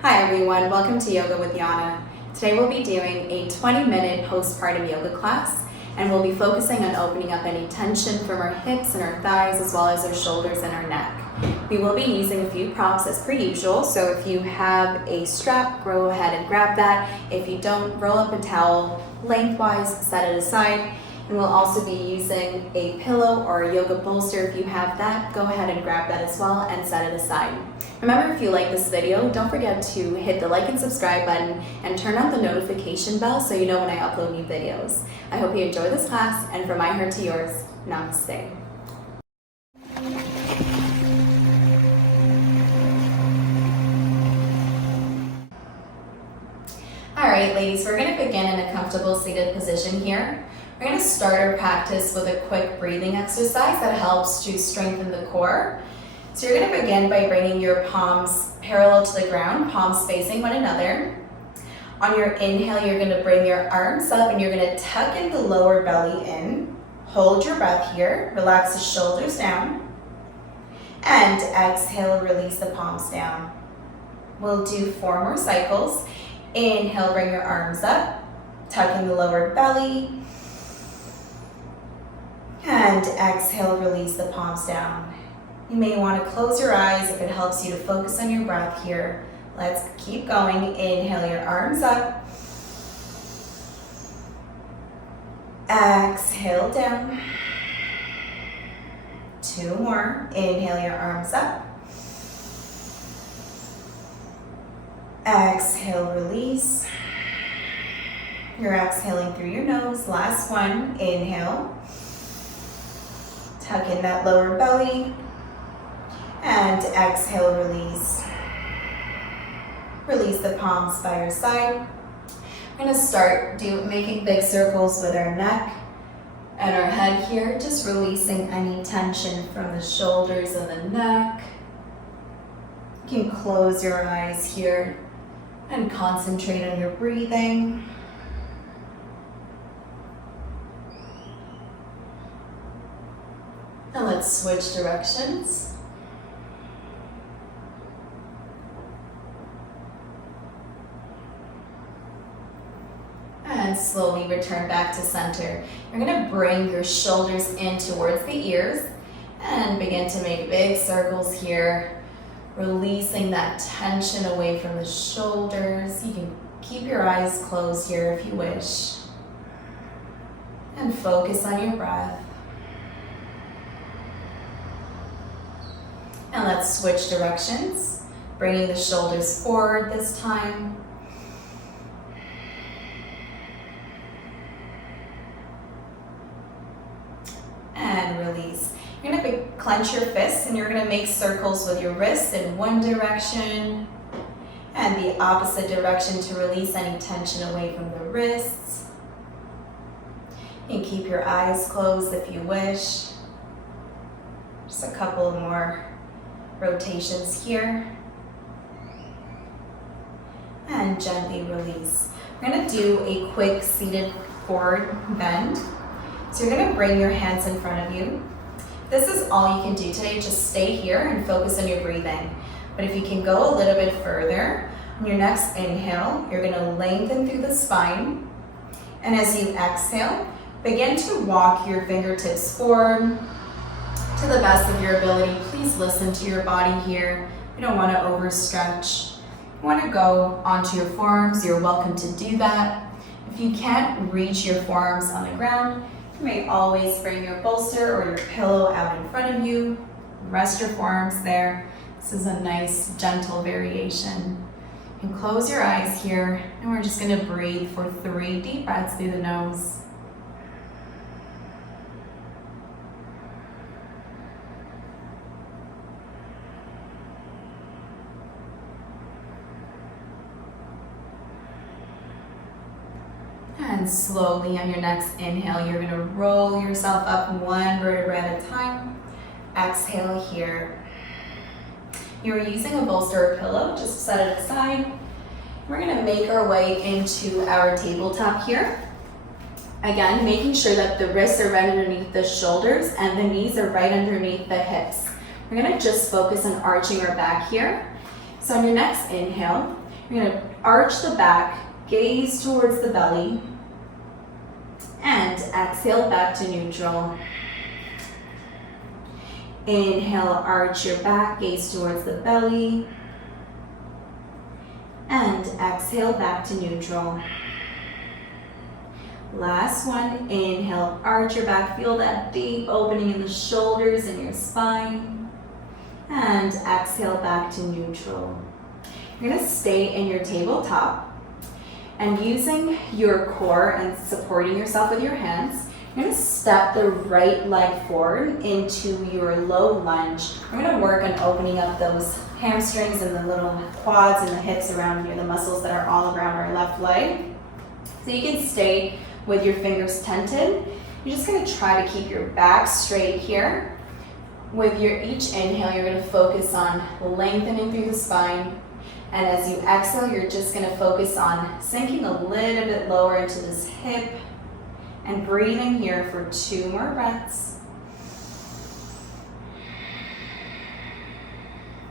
Hi everyone, welcome to Yoga with Yana. Today we'll be doing a 20-minute postpartum yoga class, and we'll be focusing on opening up any tension from our hips and our thighs as well as our shoulders and our neck. We will be using a few props as per usual, so if you have a strap, go ahead and grab that. If you don't, roll up a towel lengthwise, set it aside. And we'll also be using a pillow or a yoga bolster. If you have that, go ahead and grab that as well and set it aside. Remember, if you like this video, don't forget to hit the like and subscribe button and turn on the notification bell so you know when I upload new videos. I hope you enjoy this class, and from my heart to yours, namaste. All right, ladies, we're going to begin in a comfortable seated position here. We're going to start our practice with a quick breathing exercise that helps to strengthen the core. So you're going to begin by bringing your palms parallel to the ground, palms facing one another. On your inhale, you're going to bring your arms up and you're going to tuck in the lower belly in. Hold your breath here. Relax the shoulders down. And exhale, release the palms down. We'll do 4 more cycles. Inhale, bring your arms up. Tuck in the lower belly. And exhale, release the palms down. You may want to close your eyes if it helps you to focus on your breath here. Let's keep going. Inhale your arms up. Exhale down. 2 more. Inhale your arms up. Exhale, release. You're exhaling through your nose. Last one. Inhale. Tuck in that lower belly. And exhale, release. Release the palms by your side. We're going to start making big circles with our neck and our head here, just releasing any tension from the shoulders and the neck. You can close your eyes here and concentrate on your breathing. And let's switch directions. And slowly return back to center. You're going to bring your shoulders in towards the ears and begin to make big circles here, releasing that tension away from the shoulders. You can keep your eyes closed here if you wish. And focus on your breath. And let's switch directions, bringing the shoulders forward this time. And release. You're going to clench your fists and you're going to make circles with your wrists in one direction and the opposite direction to release any tension away from the wrists. You can keep your eyes closed if you wish. Just a couple more rotations here. And gently release. We're going to do a quick seated forward bend. So you're going to bring your hands in front of you. This is all you can do today. Just stay here and focus on your breathing. But if you can go a little bit further, on your next inhale, you're going to lengthen through the spine. And as you exhale, begin to walk your fingertips forward to the best of your ability. Please listen to your body here. You don't want to overstretch. You want to go onto your forearms. You're welcome to do that. If you can't reach your forearms on the ground, you may always bring your bolster or your pillow out in front of you. Rest your forearms there. This is a nice, gentle variation. You can close your eyes here, and we're just going to breathe for 3 deep breaths through the nose. And slowly on your next inhale, you're going to roll yourself up 1 vertebra at a time. Exhale here. You're using a bolster or pillow, just set it aside. We're going to make our way into our tabletop here. Again, making sure that the wrists are right underneath the shoulders and the knees are right underneath the hips. We're going to just focus on arching our back here. So on your next inhale, You're gonna arch the back, gaze towards the belly, and exhale back to neutral. Inhale, arch your back, gaze towards the belly, and exhale back to neutral. Last one, inhale, arch your back, feel that deep opening in the shoulders and your spine, and exhale back to neutral. You're gonna stay in your tabletop, and using your core and supporting yourself with your hands, you're gonna step the right leg forward into your low lunge. We're gonna work on opening up those hamstrings and the little quads and the hips around here, the muscles that are all around our left leg. So you can stay with your fingers tented. You're just gonna try to keep your back straight here. With your each inhale, you're gonna focus on lengthening through the spine. And as you exhale, you're just gonna focus on sinking a little bit lower into this hip and breathing here for 2 more breaths.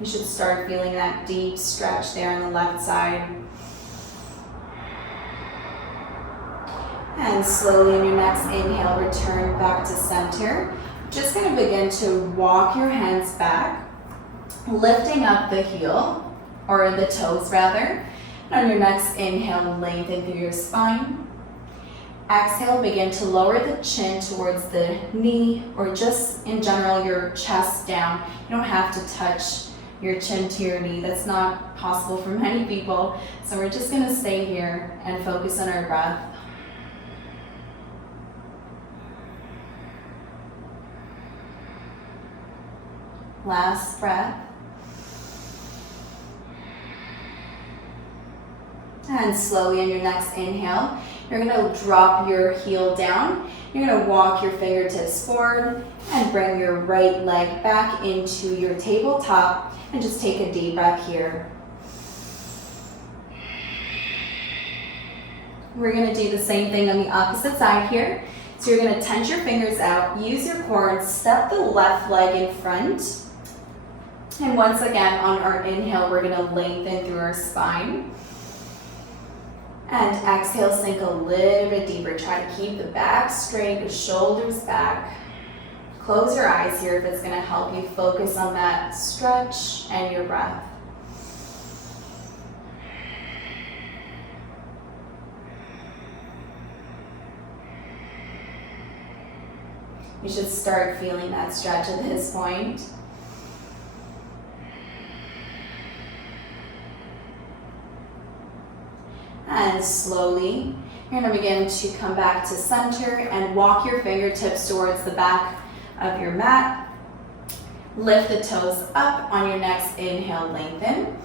You should start feeling that deep stretch there on the left side. And slowly in your next inhale, return back to center. Just gonna begin to walk your hands back, lifting up the heel, or the toes rather. And on your next inhale, lengthen through your spine. Exhale, begin to lower the chin towards the knee, or just in general, your chest down. You don't have to touch your chin to your knee. That's not possible for many people. So we're just gonna stay here and focus on our breath. Last breath. And slowly on your next inhale, you're gonna drop your heel down. You're gonna walk your fingertips forward and bring your right leg back into your tabletop, and just take a deep breath here. We're gonna do the same thing on the opposite side here. So you're gonna tense your fingers out, use your core, and step the left leg in front. And once again, on our inhale, we're gonna lengthen through our spine. And exhale, sink a little bit deeper. Try to keep the back straight, the shoulders back. Close your eyes here if it's gonna help you focus on that stretch and your breath. You should start feeling that stretch at this point. And slowly, you're gonna begin to come back to center and walk your fingertips towards the back of your mat. Lift the toes up. On your next inhale, lengthen.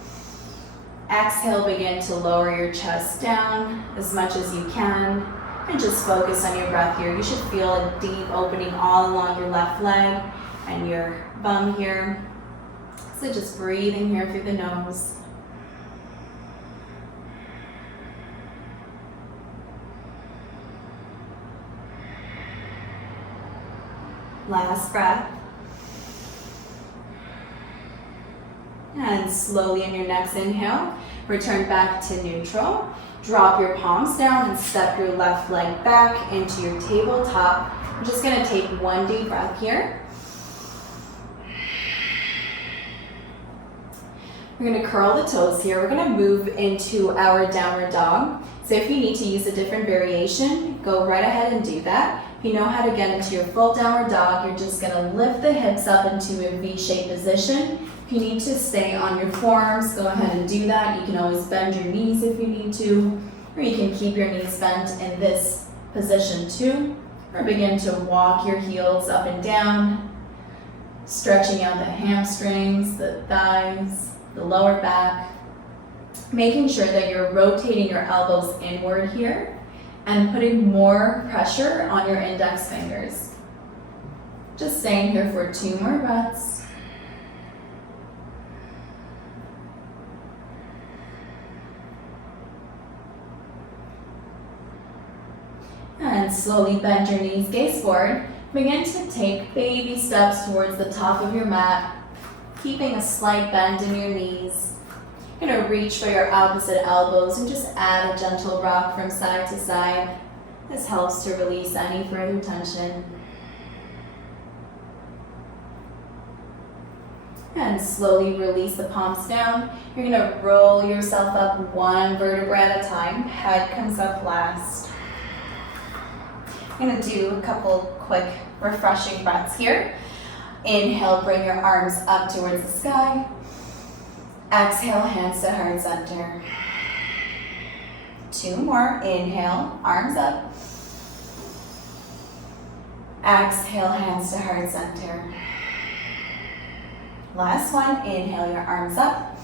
Exhale, begin to lower your chest down as much as you can. And just focus on your breath here. You should feel a deep opening all along your left leg and your bum here. So just breathing here through the nose. Last breath. And slowly in your next inhale, return back to neutral. Drop your palms down and step your left leg back into your tabletop. I'm just gonna take 1 deep breath here. We're gonna curl the toes here. We're gonna move into our downward dog. So if you need to use a different variation, go right ahead and do that. If you know how to get into your full downward dog, you're just gonna lift the hips up into a V-shaped position. If you need to stay on your forearms, go ahead and do that. You can always bend your knees if you need to, or you can keep your knees bent in this position too. Or begin to walk your heels up and down, stretching out the hamstrings, the thighs, the lower back, making sure that you're rotating your elbows inward here and putting more pressure on your index fingers. Just staying here for 2 more breaths. And slowly bend your knees, gaze forward. Begin to take baby steps towards the top of your mat, keeping a slight bend in your knees. You're gonna reach for your opposite elbows and just add a gentle rock from side to side. This helps to release any further tension. And slowly release the palms down. You're gonna roll yourself up one vertebra at a time. Head comes up last. I'm gonna do a couple quick refreshing breaths here. Inhale, bring your arms up towards the sky. Exhale, hands to heart center. 2 more. Inhale, arms up. Exhale, hands to heart center. Last one. Inhale, your arms up.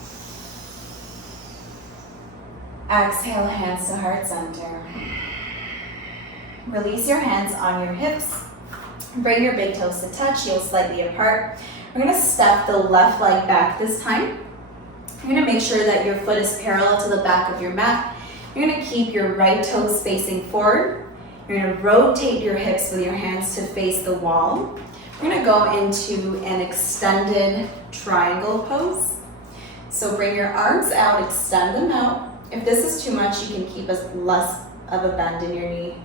Exhale, hands to heart center. Release your hands on your hips. Bring your big toes to touch, heels slightly apart. We're gonna step the left leg back this time. You're gonna make sure that your foot is parallel to the back of your mat. You're gonna keep your right toes facing forward. You're gonna rotate your hips with your hands to face the wall. We're gonna go into an extended triangle pose. So bring your arms out, extend them out. If this is too much, you can keep less of a bend in your knee.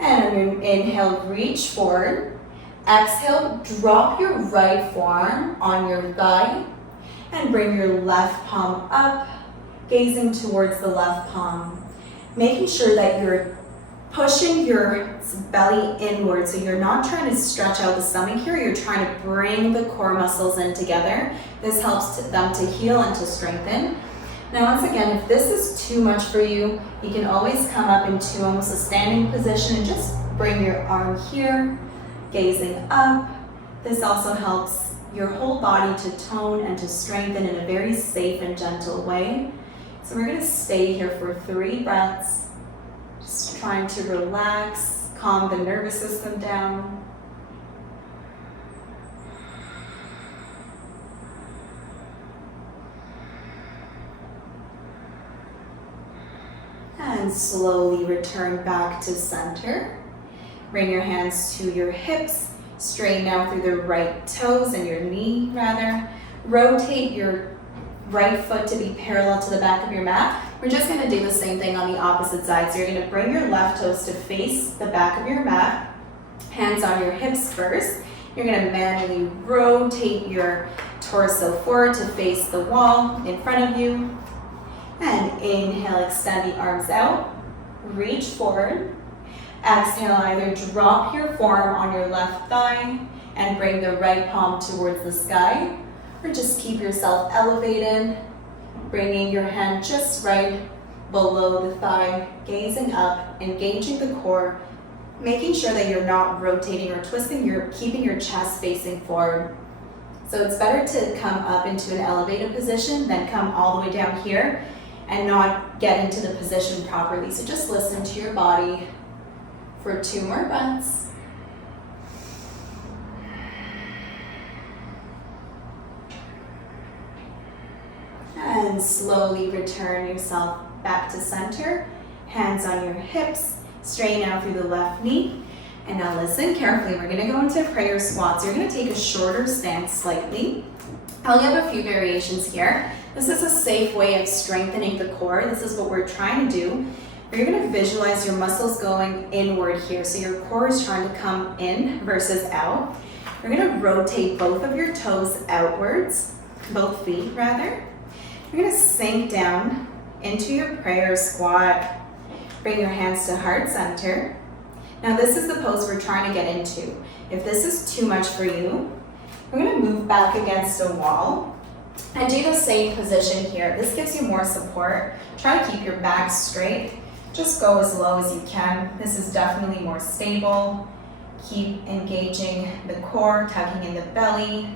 And on your inhale, reach forward. Exhale, drop your right forearm on your thigh and bring your left palm up, gazing towards the left palm. Making sure that you're pushing your belly inward, so you're not trying to stretch out the stomach here, you're trying to bring the core muscles in together. This helps them to heal and to strengthen. Now once again, if this is too much for you, you can always come up into almost a standing position and just bring your arm here, gazing up. This also helps your whole body to tone and to strengthen in a very safe and gentle way. So we're gonna stay here for 3 breaths, just trying to relax, calm the nervous system down. And slowly return back to center. Bring your hands to your hips. Straighten out through the right toes and your knee rather. Rotate your right foot to be parallel to the back of your mat. We're just gonna do the same thing on the opposite side. So you're gonna bring your left toes to face the back of your mat. Hands on your hips first. You're gonna manually rotate your torso forward to face the wall in front of you. And inhale, extend the arms out, reach forward. Exhale, either drop your forearm on your left thigh and bring the right palm towards the sky, or just keep yourself elevated, bringing your hand just right below the thigh, gazing up, engaging the core, making sure that you're not rotating or twisting, you're keeping your chest facing forward. So it's better to come up into an elevated position than come all the way down here and not get into the position properly. So just listen to your body for 2 more breaths. And slowly return yourself back to center. Hands on your hips, straighten out through the left knee. And now listen carefully, we're gonna go into prayer squats. You're gonna take a shorter stance slightly. I'll give a few variations here. This is a safe way of strengthening the core. This is what we're trying to do. You're gonna visualize your muscles going inward here. So your core is trying to come in versus out. You're gonna rotate both of your toes outwards, both feet rather. You're gonna sink down into your prayer squat. Bring your hands to heart center. Now this is the pose we're trying to get into. If this is too much for you, we're gonna move back against a wall and do the same position here. This gives you more support. Try to keep your back straight. Just go as low as you can. This is definitely more stable. Keep engaging the core, tucking in the belly.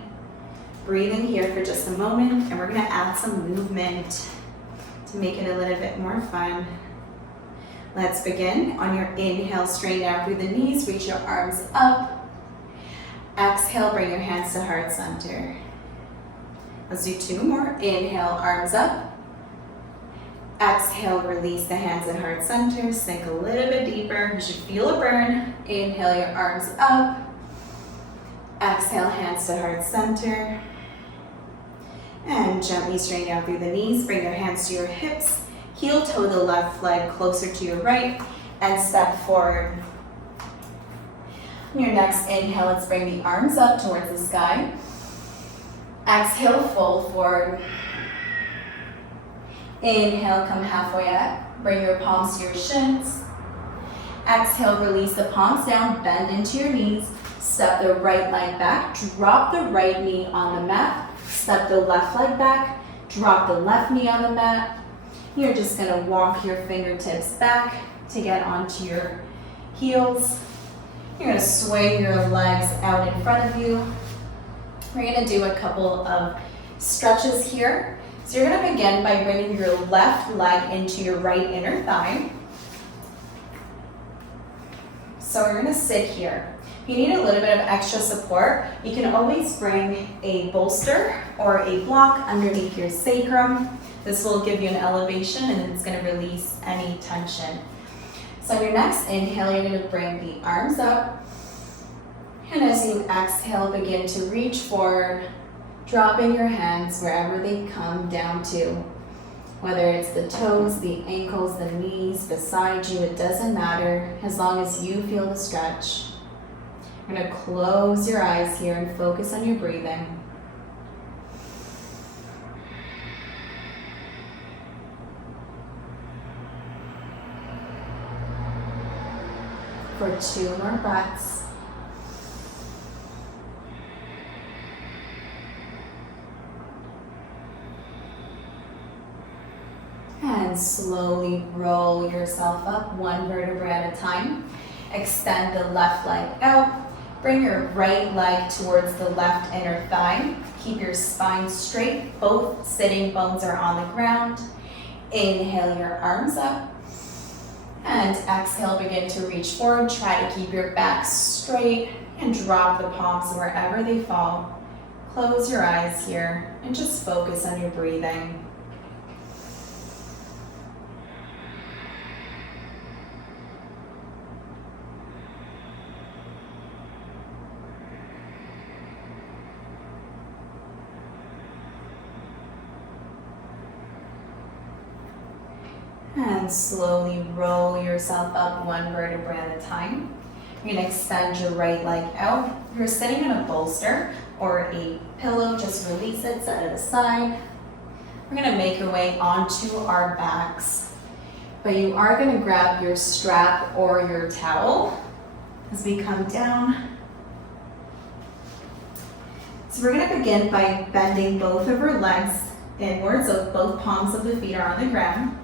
Breathing here for just a moment, and we're gonna add some movement to make it a little bit more fun. Let's begin. On your inhale, straighten out through the knees, reach your arms up. Exhale, bring your hands to heart center. Let's do 2 more. Inhale, arms up. Exhale, release the hands at heart center. Sink a little bit deeper. You should feel a burn. Inhale, your arms up. Exhale, hands to heart center. And gently straighten out through the knees. Bring your hands to your hips. Heel toe the left leg closer to your right and step forward. On your next inhale, let's bring the arms up towards the sky. Exhale, fold forward. Inhale, come halfway up. Bring your palms to your shins. Exhale, release the palms down, bend into your knees. Step the right leg back, drop the right knee on the mat. Step the left leg back, drop the left knee on the mat. You're just gonna walk your fingertips back to get onto your heels. You're gonna sway your legs out in front of you. We're gonna do a couple of stretches here. So you're gonna begin by bringing your left leg into your right inner thigh. So we're gonna sit here. If you need a little bit of extra support, you can always bring a bolster or a block underneath your sacrum. This will give you an elevation and it's gonna release any tension. So on your next inhale, you're gonna bring the arms up. And as you exhale, begin to reach forward, dropping your hands wherever they come down to. Whether it's the toes, the ankles, the knees, beside you, it doesn't matter as long as you feel the stretch. You're gonna close your eyes here and focus on your breathing. For 2 more breaths. And slowly roll yourself up 1 vertebra at a time. Extend the left leg out. Bring your right leg towards the left inner thigh. Keep your spine straight. Both sitting bones are on the ground. Inhale your arms up. And exhale, begin to reach forward. Try to keep your back straight and drop the palms wherever they fall. Close your eyes here and just focus on your breathing. And slowly roll yourself up 1 vertebra at a time. You're gonna extend your right leg out. You're sitting in a bolster or a pillow, just release it, set it aside. We're gonna make our way onto our backs. But you are gonna grab your strap or your towel as we come down. So we're gonna begin by bending both of our legs inwards, so both palms of the feet are on the ground.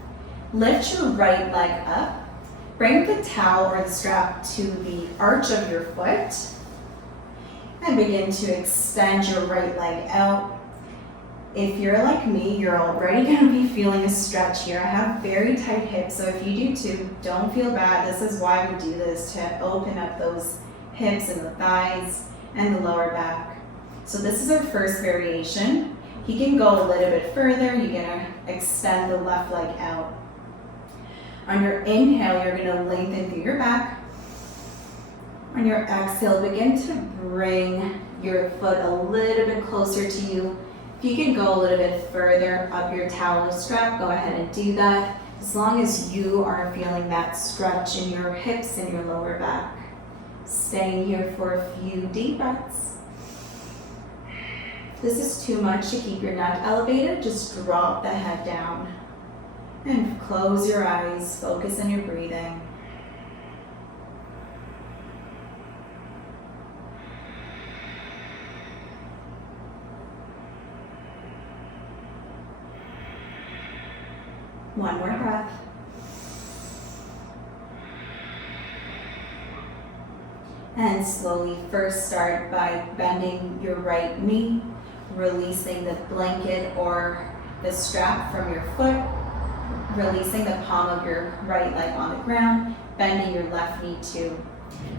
Lift your right leg up. Bring the towel or the strap to the arch of your foot. And begin to extend your right leg out. If you're like me, you're already going to be feeling a stretch here. I have very tight hips, so if you do too, don't feel bad. This is why we do this, to open up those hips and the thighs and the lower back. So this is our first variation. You can go a little bit further. You're going to extend the left leg out. On your inhale, you're going to lengthen through your back. On your exhale, begin to bring your foot a little bit closer to you. If you can go a little bit further up your towel or strap, go ahead and do that. As long as you are feeling that stretch in your hips and your lower back. Staying here for a few deep breaths. If this is too much to keep your neck elevated, just drop the head down. And close your eyes, focus on your breathing. One more breath. And slowly first start by bending your right knee, releasing the blanket or the strap from your foot. Releasing the palm of your right leg on the ground, bending your left knee too.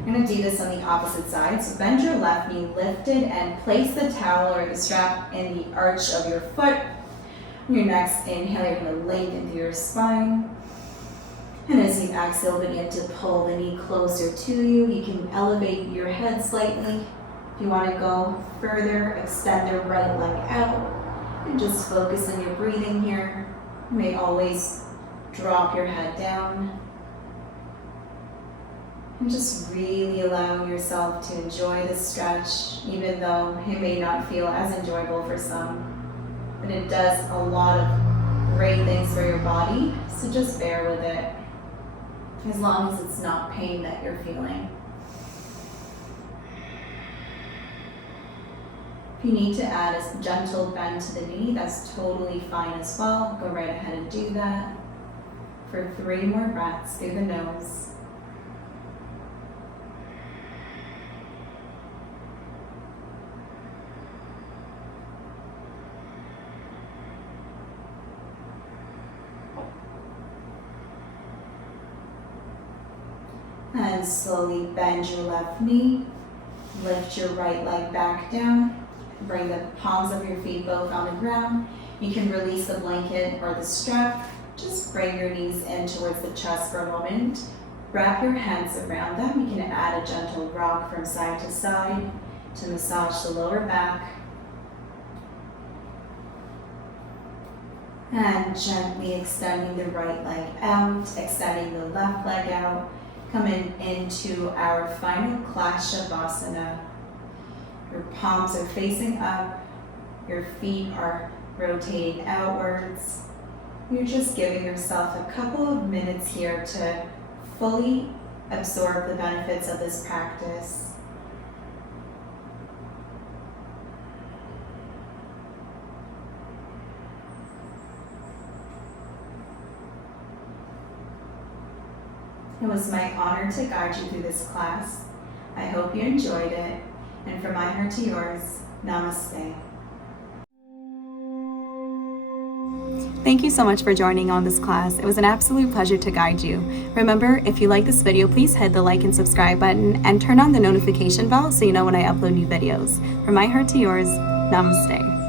You're going to do this on the opposite side. So bend your left knee, lift it, and place the towel or the strap in the arch of your foot. On your next inhale, you're going to lengthen through your spine. And as you exhale, begin to pull the knee closer to you. You can elevate your head slightly. If you want to go further, extend the right leg out. And just focus on your breathing here. You may always drop your head down. And just really allow yourself to enjoy this stretch, even though it may not feel as enjoyable for some. But it does a lot of great things for your body, so just bear with it, as long as it's not pain that you're feeling. If you need to add a gentle bend to the knee, that's totally fine as well. Go right ahead and do that for 3 more breaths through the nose. And slowly bend your left knee, lift your right leg back down, bring the palms of your feet both on the ground. You can release the blanket or the strap. Just bring your knees in towards the chest for a moment. Wrap your hands around them. You can add a gentle rock from side to side to massage the lower back. And gently extending the right leg out, extending the left leg out. Coming into our final class Shavasana. Your palms are facing up, your feet are rotating outwards. You're just giving yourself a couple of minutes here to fully absorb the benefits of this practice. It was my honor to guide you through this class. I hope you enjoyed it, and from my heart to yours, namaste. Thank you so much for joining on this class. It was an absolute pleasure to guide you. Remember, if you like this video, please hit the like and subscribe button and turn on the notification bell so you know when I upload new videos. From my heart to yours, namaste.